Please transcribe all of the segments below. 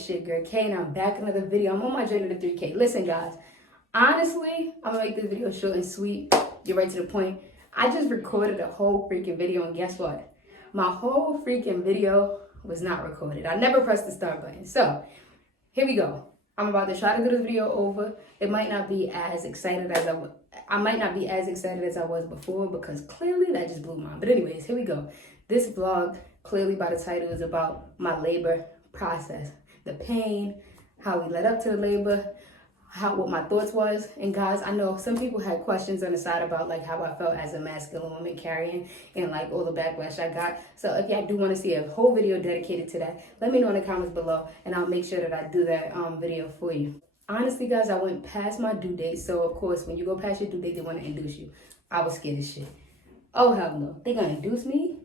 It's your girl K, and I'm back in another video. I'm on my journey to 3K. Listen, guys, honestly, I'm gonna make this video short and sweet, get right to the point. I just recorded a whole freaking video, and guess what? My whole freaking video was not recorded. I never pressed the start button. So, here we go. I'm about to try to do this video over. It might not be as excited as I might not be as excited as I was before, because clearly that just blew my mind. But anyways, here we go. This vlog, clearly by the title, is about my labor process. The pain, how we led up to the labor, what my thoughts was. And guys, I know some people had questions on the side about like how I felt as a masculine woman carrying and like all the backlash I got. So if y'all do want to see a whole video dedicated to that, let me know in the comments below and I'll make sure that I do that video for you. Honestly, guys, I went past my due date. So of course, when you go past your due date, they want to induce you. I was scared as shit. Oh hell no, they gonna induce me?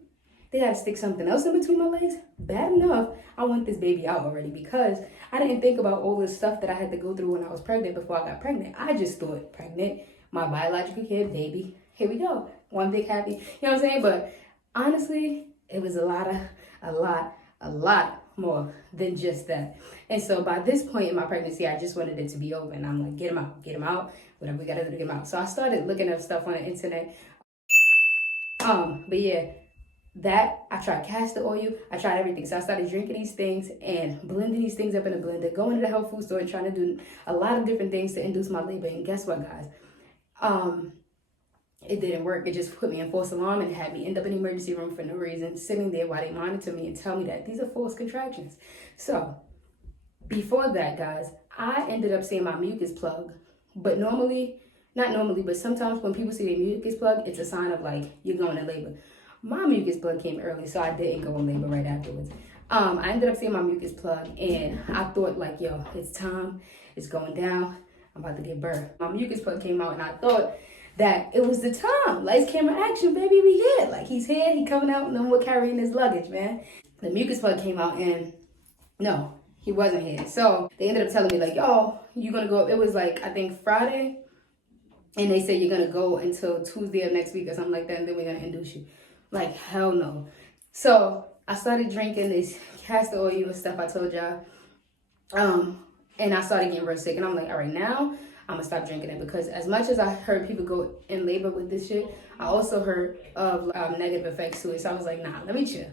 They gotta stick something else in between my legs? Bad enough, I want this baby out already, because I didn't think about all the stuff that I had to go through when I was pregnant before I got pregnant. I just thought pregnant, my biological kid, baby, here we go. One big happy, you know what I'm saying? But honestly, it was a lot more than just that. And so by this point in my pregnancy, I just wanted it to be over. And I'm like, get him out, whatever we gotta do to get him out. So I started looking up stuff on the internet. But yeah, that I tried castor oil, I tried everything. So I started drinking these things and blending these things up in a blender, going to the health food store and trying to do a lot of different things to induce my labor. And guess what, guys? It didn't work. It just put me in false alarm and had me end up in the emergency room for no reason, sitting there while they monitor me and tell me that these are false contractions. So before that, guys, I ended up seeing my mucus plug. But not normally, but sometimes when people see their mucus plug, it's a sign of like you're going to labor. My mucus plug came early, so I didn't go in labor right afterwards. I ended up seeing my mucus plug, and I thought like, yo, it's time, it's going down, I'm about to give birth. My mucus plug came out, and I thought that it was the time. Lights, camera, action, baby, we here. Like, he's here, he coming out, no more carrying his luggage, man. The mucus plug came out, and no, he wasn't here. So they ended up telling me like, yo, you're gonna go, it was like, I think Friday, and they said you're gonna go until Tuesday of next week or something like that, and then we're gonna induce you. Like, hell no. So I started drinking this castor oil and stuff I told y'all. And I started getting real sick. And I'm like, all right, now I'm gonna stop drinking it, because as much as I heard people go in labor with this shit, I also heard of negative effects to it. So I was like, nah, let me chill.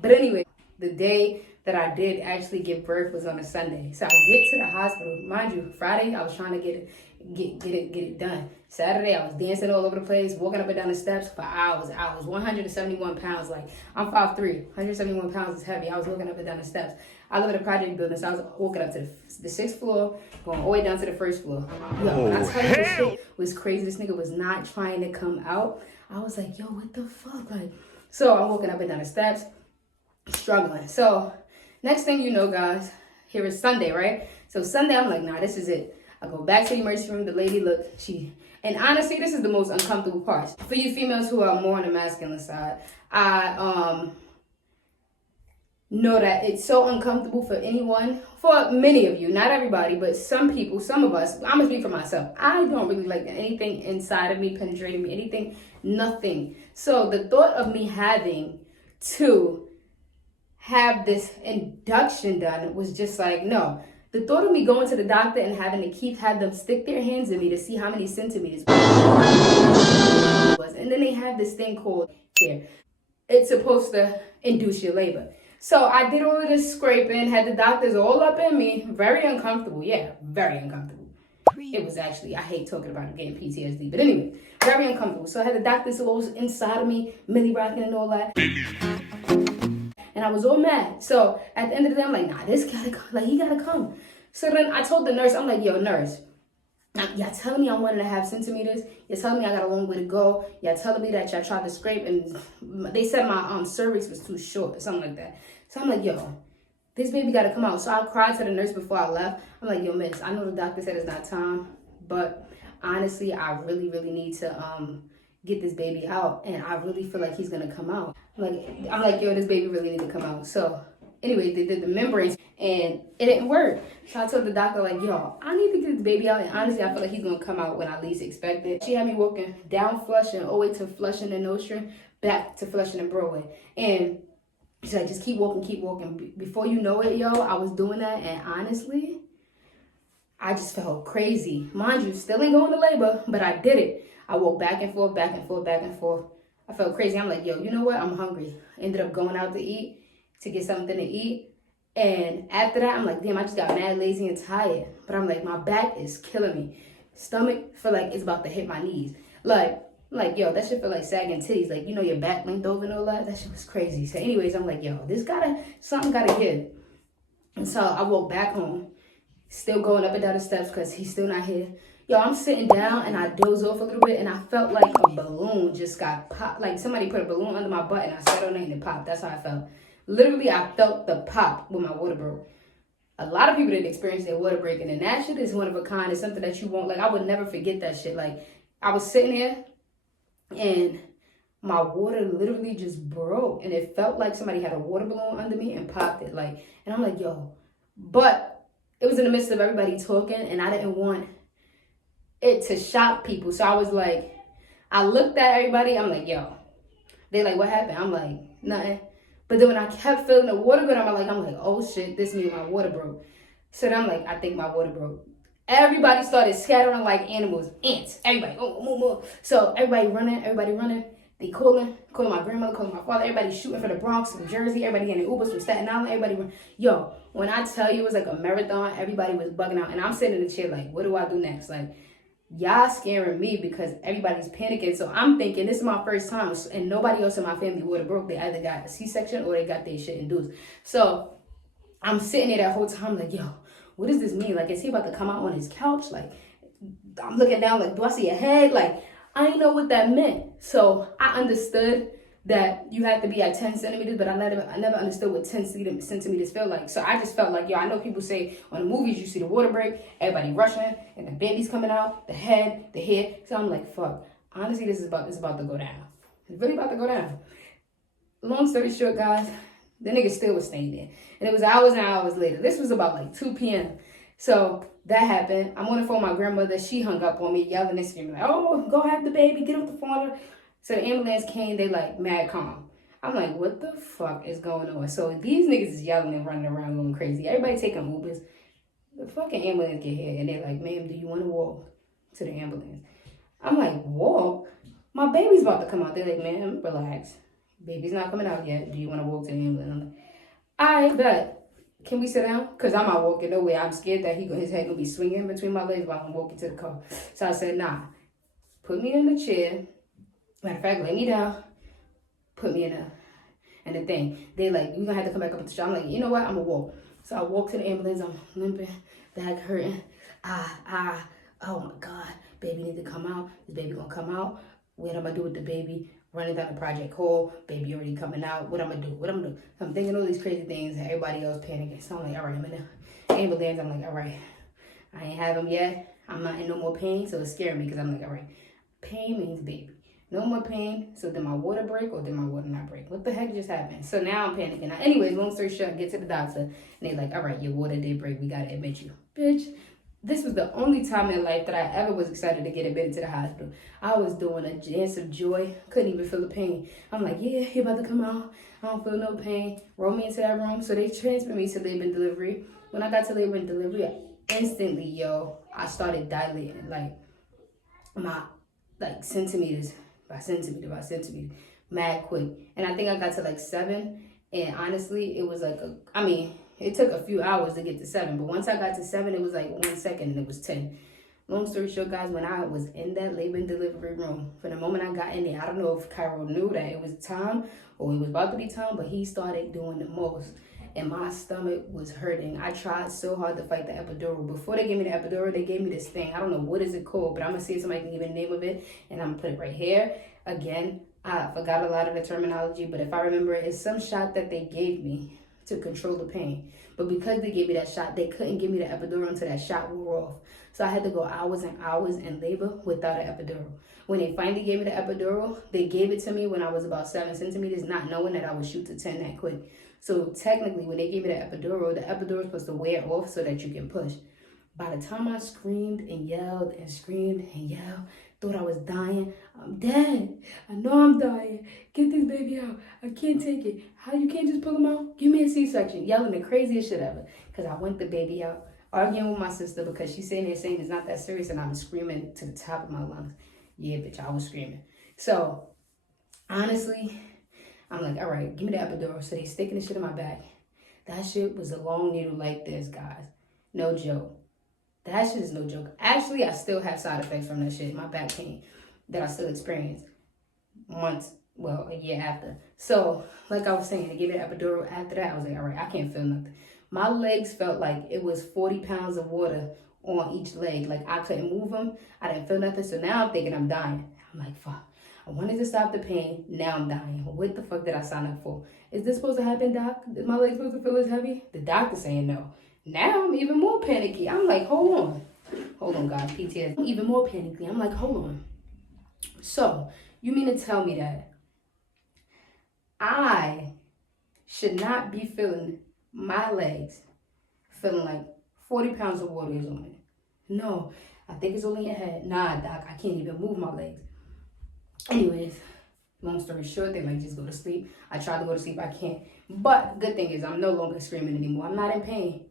But anyway, the day that I did actually give birth was on a Sunday. So I get to the hospital. Mind you, Friday I was trying to get it done. Saturday I was dancing all over the place, walking up and down the steps for hours. 171 pounds. Like, I'm 5'3". 171 pounds is heavy. I was walking up and down the steps. I live in a project building, so I was walking up to the 6th floor, going all the way down to the 1st floor. Yo, when I tell you this shit was crazy, this nigga was not trying to come out. I was like, yo, what the fuck? Like, so I'm walking up and down the steps, struggling. So next thing you know, guys, here is Sunday, right? So Sunday, I'm like, nah, this is it. I go back to the emergency room. The lady looked, and honestly, this is the most uncomfortable part. For you females who are more on the masculine side, I know that it's so uncomfortable for anyone, for many of you, not everybody, but some people, some of us. I'm gonna speak for myself. I don't really like anything inside of me penetrating me, anything, nothing. So the thought of me having to have this induction done was just like, no. The thought of me going to the doctor and having to have them stick their hands in me to see how many centimeters was. And then they have this thing called here. It's supposed to induce your labor. So I did all of this scraping, had the doctors all up in me. Very uncomfortable. Yeah, very uncomfortable. It was actually, I hate talking about it, getting PTSD. But anyway, very uncomfortable. So I had the doctors all inside of me, milli rocking and all that. And I was all mad. So at the end of the day, I'm like, nah, this gotta come. Like, he gotta come. So then I told the nurse, I'm like, yo, nurse, y'all telling me I'm 1.5 centimeters. You're telling me I got a long way to go. Y'all telling me that y'all tried to scrape, and they said my cervix was too short or something like that. So I'm like, yo, this baby gotta come out. So I cried to the nurse before I left. I'm like, yo, miss, I know the doctor said it's not time, but honestly, I really, really need to get this baby out, and I really feel like he's gonna come out. I'm like, yo, this baby really need to come out. So anyway, they did the membranes, and it didn't work. So I told the doctor, like, yo, I need to get this baby out, and honestly, I feel like he's gonna come out when I least expect it. She had me walking down Flushing, all the way to Flushing and Nostrand, back to Flushing and Broadway. And She's like, just keep walking, keep walking. Before you know it, yo, I was doing that, and honestly, I just felt crazy. Mind you, still ain't going to labor, but I did it. I walked back and forth, back and forth, back and forth. I felt crazy. I'm like, yo, you know what? I'm hungry. Ended up going out to eat, to get something to eat. And after that, I'm like, damn, I just got mad, lazy, and tired. But I'm like, my back is killing me. Stomach feel like it's about to hit my knees. Like, yo, that shit feel like sagging titties. Like, you know, your back linked over and all that. That shit was crazy. So anyways, I'm like, yo, something gotta give. And so I walked back home, still going up and down the steps because he's still not here. Yo, I'm sitting down and I doze off a little bit and I felt like a balloon just got popped. Like somebody put a balloon under my butt and I sat on it and it popped. That's how I felt. Literally, I felt the pop when my water broke. A lot of people didn't experience their water breaking, and that shit is one of a kind. It's something that you won't, like, I would never forget that shit. Like, I was sitting there and my water literally just broke and it felt like somebody had a water balloon under me and popped it. Like, and I'm like, yo, but it was in the midst of everybody talking and I didn't want it to shock people. So I was like, I looked at everybody. I'm like, yo, they like, what happened? I'm like, nothing. But then when I kept feeling the water go down, I'm like, oh shit, this means my water broke. So then I'm like, I think my water broke. Everybody started scattering like animals, ants. Everybody, oh. So everybody running. They calling my grandmother, calling my father. Everybody shooting for the Bronx, from Jersey. Everybody getting Ubers from Staten Island. Everybody run. Yo, when I tell you it was like a marathon, everybody was bugging out. And I'm sitting in the chair like, what do I do next? Like, y'all scaring me because everybody's panicking. So I'm thinking this is my first time and nobody else in my family would have broke. They either got a C-section or they got their shit induced. So I'm sitting there that whole time like, yo, what does this mean? Like, is he about to come out on his couch? Like, I'm looking down like, do I see a head? Like, I didn't know what that meant. So I understood that you had to be at 10 centimeters, but I never understood what 10 centimeters felt like. So I just felt like, yo, I know people say on the movies, you see the water break, everybody rushing, and the baby's coming out, the head, the hair. So I'm like, fuck, honestly, it's about to go down. It's really about to go down. Long story short, guys, the nigga still was staying there. And it was hours and hours later. This was about like 2 p.m. So that happened. I'm on the phone with my grandmother. She hung up on me, yelling and screaming, like, oh, go have the baby, get off the phone. So the ambulance came, they like mad calm. I'm like, what the fuck is going on? So these niggas is yelling and running around going crazy. Everybody taking Ubers. The fucking ambulance get here and they're like, ma'am, do you want to walk to the ambulance? I'm like, walk? My baby's about to come out. They're like, ma'am, relax. Baby's not coming out yet. Do you want to walk to the ambulance? I'm like, I bet. Can we sit down? Because I'm not walking nowhere. I'm scared that his head going to be swinging between my legs while I'm walking to the car. So I said, nah, put me in the chair. Matter of fact, lay me down, put me in the thing. They like, we're going to have to come back up with the shot. I'm like, you know what? I'm going to walk. So I walk to the ambulance. I'm limping, back hurting. Oh my God. Baby need to come out. This baby going to come out. What am I going to do with the baby? Running down the Project Hall. Baby already coming out. What I'm going to do? So I'm thinking all these crazy things and everybody else panicking. So I'm like, all right, I'm in the ambulance. I'm like, all right. I ain't have him yet. I'm not in no more pain. So it's scaring me because I'm like, all right. Pain means baby. No more pain. So did my water break or did my water not break? What the heck just happened? So now I'm panicking. Now, anyways, long story short, I get to the doctor and they're like, all right, your water did break. We got to admit you. Bitch, this was the only time in life that I ever was excited to get admitted to the hospital. I was doing a dance of joy. Couldn't even feel the pain. I'm like, yeah, he about to come out. I don't feel no pain. Roll me into that room. So they transferred me to labor and delivery. When I got to labor and delivery, instantly, yo, I started dilating. Like centimeters by centimeter, mad quick. And I think I got to like 7. And honestly, it was like, it took a few hours to get to 7. But once I got to 7, it was like 1 second and it was 10. Long story short, guys, when I was in that labor and delivery room, from the moment I got in there, I don't know if Kyro knew that it was time or it was about to be time, but he started doing the most. And my stomach was hurting. I tried so hard to fight the epidural. Before they gave me the epidural, they gave me this thing. I don't know what is it called, but I'm going to see if somebody can give me the name of it. And I'm going to put it right here. Again, I forgot a lot of the terminology, but if I remember, it's some shot that they gave me to control the pain. But because they gave me that shot, they couldn't give me the epidural until that shot wore off. So I had to go hours and hours in labor without an epidural. When they finally gave me the epidural, they gave it to me when I was about 7 centimeters, not knowing that I would shoot to 10 that quick. So technically, when they gave me the epidural is supposed to wear off so that you can push. By the time I screamed and yelled, thought I was dying. I'm dead. I know I'm dying. Get this baby out. I can't take it. How you can't just pull him out? Give me a C-section. Yelling the craziest shit ever. Because I want the baby out. Arguing with my sister because she's sitting there saying it's not that serious, and I'm screaming to the top of my lungs. Yeah, bitch, I was screaming. So, honestly, I'm like, all right, give me the epidural. So they sticking the shit in my back. That shit was a long needle like this, guys. No joke. That shit is no joke. Actually, I still have side effects from that shit. My back pain that I still experience a year after. So, like I was saying, to give it an epidural after that, I was like, all right, I can't feel nothing. My legs felt like it was 40 pounds of water on each leg. Like, I couldn't move them. I didn't feel nothing. So now I'm thinking I'm dying. I'm like, fuck. I wanted to stop the pain. Now I'm dying. What the fuck did I sign up for? Is this supposed to happen, doc? Is my legs supposed to feel as heavy? The doctor's saying no. Now I'm even more panicky. I'm like, hold on, guys. PTSD. Even more panicky. I'm like, hold on. So, you mean to tell me that I should not be feeling my legs feeling like 40 pounds of water is on it? No, I think it's only your head. Nah, doc, I can't even move my legs. Anyways, long story short, they like, just go to sleep. I tried to go to sleep. I can't. But good thing is I'm no longer screaming anymore. I'm not in pain.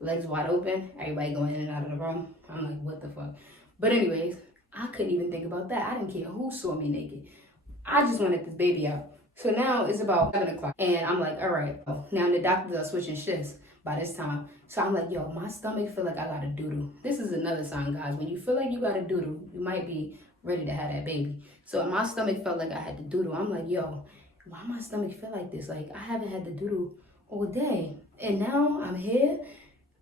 Legs wide open, everybody going in and out of the room. I'm like, what the fuck? But anyways, I couldn't even think about that. I didn't care who saw me naked. I just wanted this baby out. So now it's about 7 o'clock. And I'm like, all right. Now the doctors are switching shifts by this time. So I'm like, yo, my stomach feel like I got a doo-doo. This is another sign, guys. When you feel like you got a doo-doo, you might be ready to have that baby. So my stomach felt like I had the doo-doo. I'm like, yo, why my stomach feel like this? Like, I haven't had the doo-doo all day. And now I'm here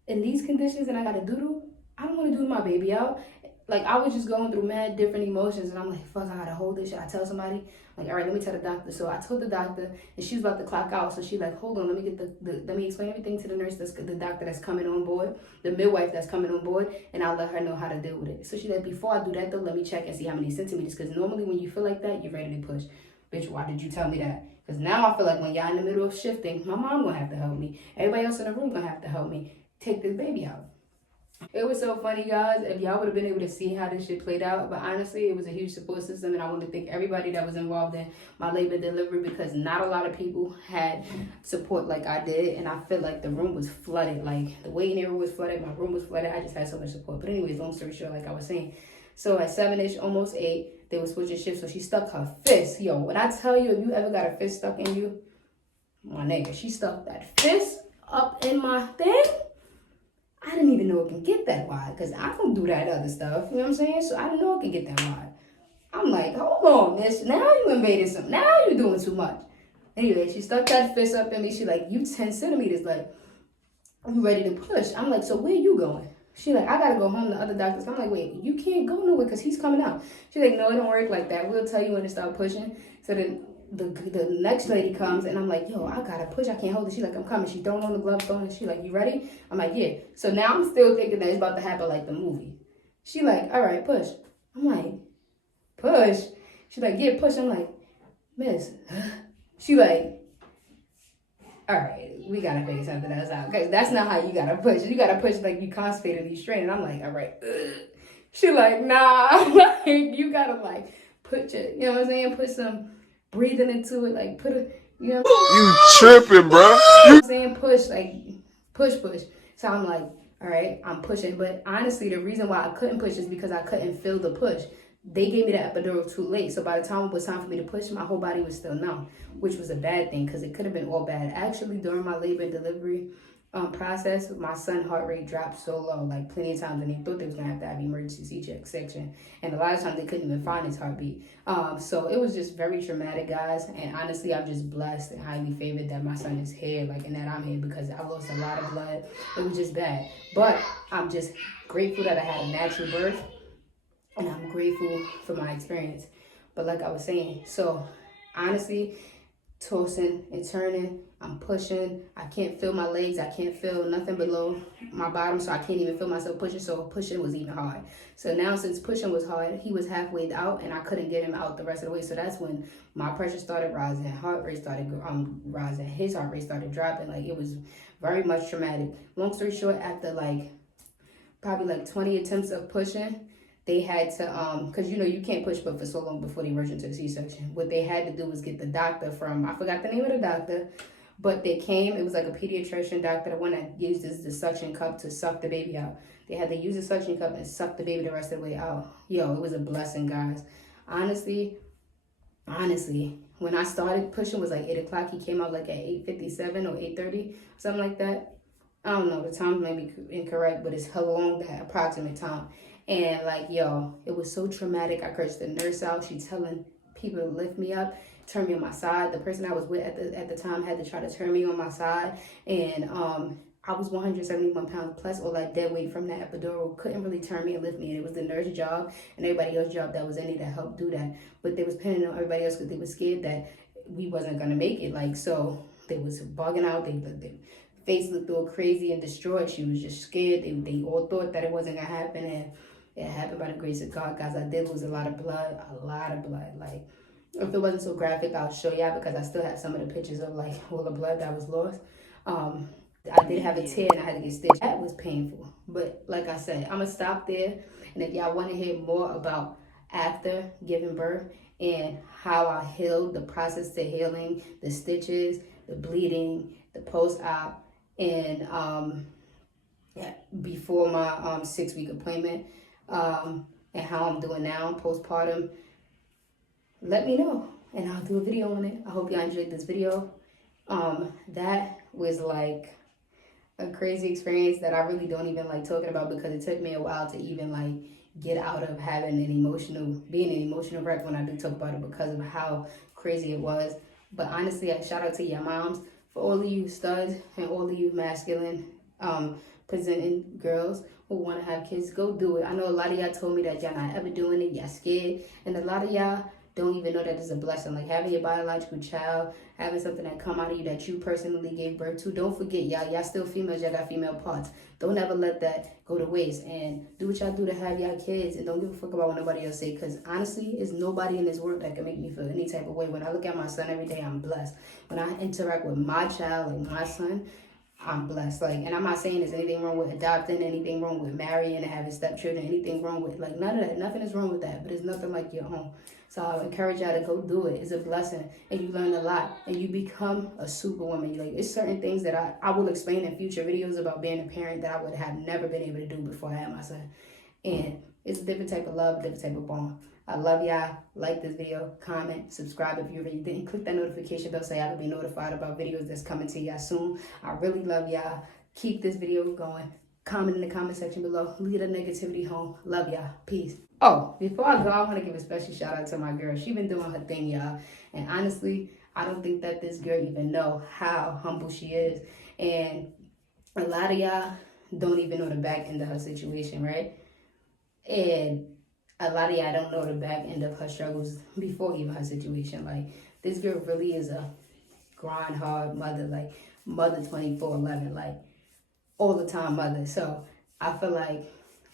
in these conditions and I got a doo-doo. I don't want to do my baby out. Like, I was just going through mad different emotions and I'm like, fuck, I gotta hold this. Should I tell somebody? Like, all right, let me tell the doctor. So I told the doctor and she was about to clock out. So she's like, hold on, let me get let me explain everything to the nurse, the doctor that's coming on board, the midwife that's coming on board, and I'll let her know how to deal with it. So she's like, before I do that though, let me check and see how many centimeters, because normally when you feel like that, you're ready to push. Bitch, why did you tell me that? Because now I feel like when y'all in the middle of shifting, my mom gonna have to help me. Everybody else in the room gonna have to help me take this baby out. It was so funny, guys. If y'all would have been able to see how this shit played out. But honestly, it was a huge support system. And I want to thank everybody that was involved in my labor delivery, because not a lot of people had support like I did. And I feel like the room was flooded. Like, the waiting area was flooded. My room was flooded. I just had so much support. But anyways, long story short, like I was saying. So at 7-ish, almost 8, they were switching shifts. So she stuck her fist. Yo, when I tell you, if you ever got a fist stuck in you, my nigga, she stuck that fist up in my thing. I didn't even know it can get that wide, because I don't do that other stuff, you know what I'm saying? So I didn't know it could get that wide. I'm like, hold on, miss. Now you invaded something. Now you're doing too much. Anyway, she stuck that fist up in me. She like, you 10 centimeters, like, I'm ready to push. I'm like, so where you going? She like, I got to go home to other doctors. I'm like, wait, you can't go nowhere because he's coming out. She's like, no, it don't work like that. We'll tell you when to start pushing. So then the next lady comes and I'm like, yo, I gotta push, I can't hold it. She like, I'm coming. She throwing on the gloves, and she like, you ready? I'm like, yeah. So now I'm still thinking that it's about to happen like the movie. She like, all right, push. I'm like, push? She like, yeah, push. I'm like, miss. She like, all right, we gotta figure something else out, because that's not how you gotta push. You gotta push like you constipated, straight. And I'm like, all right. She like, nah. Like, you gotta like put your, you know what I'm saying, put some breathing into it, like put a, you know. You tripping, bro. You know what I'm saying? Push, like, push. So I'm like, all right, I'm pushing. But honestly, the reason why I couldn't push is because I couldn't feel the push. They gave me the epidural too late. So by the time it was time for me to push, my whole body was still numb, which was a bad thing, because it could have been all bad. Actually, during my labor and delivery process, my son's heart rate dropped so low, like plenty of times, and they thought they was gonna have to have emergency C-check section, and a lot of times they couldn't even find his heartbeat. So it was just very traumatic, guys. And honestly, I'm just blessed and highly favored that my son is here, like, and that I'm here, because I lost a lot of blood. It was just bad, but I'm just grateful that I had a natural birth, and I'm grateful for my experience. But like I was saying, so honestly, tossing and turning, I'm pushing. I can't feel my legs. I can't feel nothing below my bottom, so I can't even feel myself pushing. So pushing was even hard. So now, since pushing was hard, he was halfway out, and I couldn't get him out the rest of the way. So that's when my pressure started rising, heart rate started rising, his heart rate started dropping. Like, it was very much traumatic. Long story short, after like probably like 20 attempts of pushing, they had to, because, you know, you can't push for so long before they rush into a C-section. What they had to do was get the doctor from, I forgot the name of the doctor, but they came, it was like a pediatrician doctor, the one that used the suction cup to suck the baby out. They had to use the suction cup and suck the baby the rest of the way out. Yo, it was a blessing, guys. Honestly, when I started pushing, it was like 8 o'clock. He came out like at 8:57 or 8:30, something like that. I don't know, the time may be incorrect, but it's along that approximate time. And like, yo, it was so traumatic. I cursed the nurse out. She telling people to lift me up, turn me on my side. The person I was with at the time had to try to turn me on my side. And I was 171 pounds plus all that dead weight from that epidural. Couldn't really turn me and lift me. And it was the nurse's job and everybody else's job that was in there that helped do that. But they was pinning on everybody else because they were scared that we wasn't going to make it. Like, so they was bugging out. They face looked all crazy and destroyed. She was just scared. They all thought that it wasn't going to happen. And it happened by the grace of God, guys. I did lose a lot of blood. Like, if it wasn't so graphic, I'll show y'all because I still have some of the pictures of like all the blood that was lost. I did have a tear and I had to get stitched. That was painful. But like I said, I'm going to stop there. And if y'all want to hear more about after giving birth and how I healed, the process to healing, the stitches, the bleeding, the post-op, and before my 6-week appointment, and how I'm doing now, postpartum, let me know. And I'll do a video on it. I hope y'all enjoyed this video. That was like a crazy experience that I really don't even like talking about because it took me a while to even like get out of having being an emotional wreck when I do talk about it because of how crazy it was. But honestly, I shout out to your moms for all of you studs and all of you masculine presenting girls who want to have kids. Go do it. I know a lot of y'all told me that y'all not ever doing it. Y'all scared. And a lot of y'all don't even know that it's a blessing. Like having your biological child, having something that come out of you that you personally gave birth to. Don't forget, y'all still females, y'all got female parts. Don't ever let that go to waste. And do what y'all do to have y'all kids. And don't give a fuck about what nobody else say. Because honestly, there's nobody in this world that can make me feel any type of way. When I look at my son every day, I'm blessed. When I interact with my child, like my son, I'm blessed. Like, and I'm not saying there's anything wrong with adopting, anything wrong with marrying and having stepchildren, anything wrong with, like, none of that. Nothing is wrong with that. But it's nothing like your own. So I encourage y'all to go do it. It's a blessing. And you learn a lot. And you become a superwoman. Like, it's certain things that I will explain in future videos about being a parent that I would have never been able to do before I had my son. And it's a different type of love, different type of bond. I love y'all. Like this video, comment, subscribe if you already didn't. Click that notification bell so y'all can be notified about videos that's coming to y'all soon. I really love y'all. Keep this video going. Comment in the comment section below. Leave the negativity home. Love y'all. Peace. Oh, before I go, I want to give a special shout out to my girl. She been doing her thing, y'all. And honestly, I don't think that this girl even know how humble she is. And a lot of y'all don't even know the back end of her situation, right? And a lot of y'all don't know the back end of her struggles before even her situation. Like, this girl really is a grind hard mother, like mother 24/11, like all the time mother. So I feel like,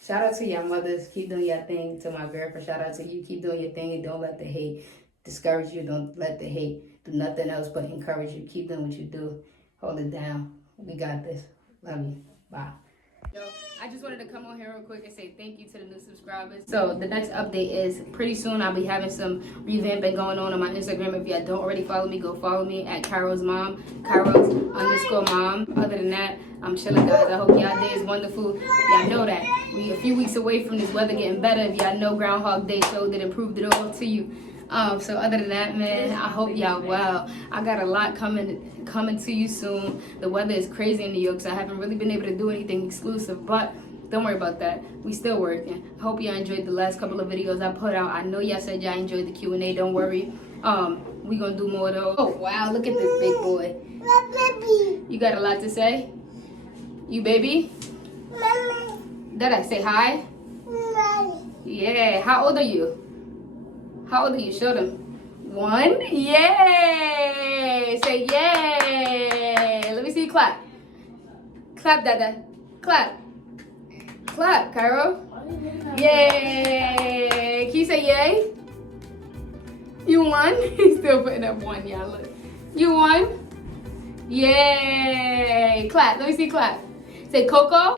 shout out to y'all mothers. Keep doing your thing. To my girlfriend, shout out to you. Keep doing your thing and don't let the hate discourage you. Don't let the hate do nothing else but encourage you. Keep doing what you do. Hold it down. We got this. Love you. Bye. I just wanted to come on here real quick and say thank you to the new subscribers. So the next update is pretty soon I'll be having some revamping going on my Instagram. If y'all don't already follow me, go follow me at Kyro's mom, Kyro's_mom. Other than that, I'm chilling, guys. I hope y'all day is wonderful. Y'all know that we a few weeks away from this weather getting better. If y'all know Groundhog Day showed it and proved it all to you. So other than that, man, I hope y'all well. I got a lot coming to you soon. The weather is crazy in New York, so I haven't really been able to do anything exclusive, but don't worry about that. We still working. I hope y'all enjoyed the last couple of videos I put out. I know y'all said y'all enjoyed the Q&A. Don't worry. We gonna do more of those. Oh wow, look at this big boy. You got a lot to say? You baby? Mommy. Did I say hi? Mommy. Yeah. How old are you? How old are you? Show them. 1. Yay! Say yay! Let me see you clap. Clap, Dada. Clap. Clap, Kyro. Yay! Can you say yay? You won? He's still putting up 1, y'all. Look. You won? Yay! Clap. Let me see clap. Say Coco.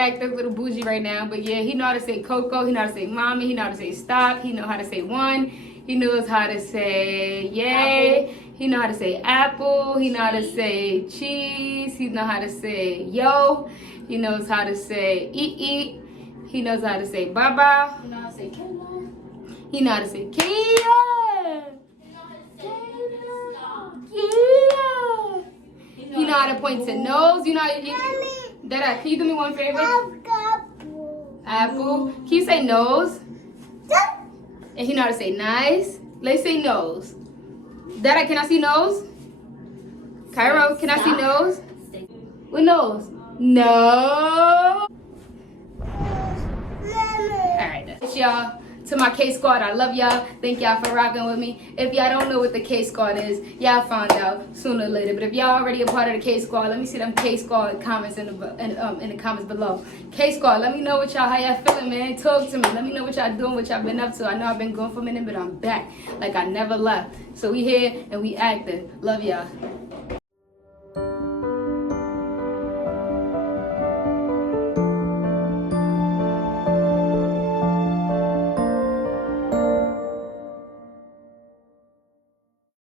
acting a little bougie right now, but yeah, he know how to say Coco, he know how to say mommy, he know how to say stop, he know how to say one, he knows how to say yay, he know how to say apple, he know how to say cheese, he know how to say yo, he knows how to say eat, he knows how to say baba, he know how to say Kayla, he know how to say Kia, you know how to point to nose. You know how to Dada, can you do me one favor? Apple. Can you say nose? And he know how to say nice. Let's say nose. Dada, can I see nose? Kyro, can I see nose? With nose. No. Alright, it's y'all. To my K Squad, I love y'all. Thank y'all for rocking with me. If y'all don't know what the K Squad is, y'all find out sooner or later. But if y'all already a part of the K Squad, let me see them K Squad comments in the comments below. K Squad, let me know what y'all, how y'all feeling, man. Talk to me. Let me know what y'all doing, what y'all been up to. I know I've been gone for a minute, but I'm back like I never left. So we here and we acting. Love y'all.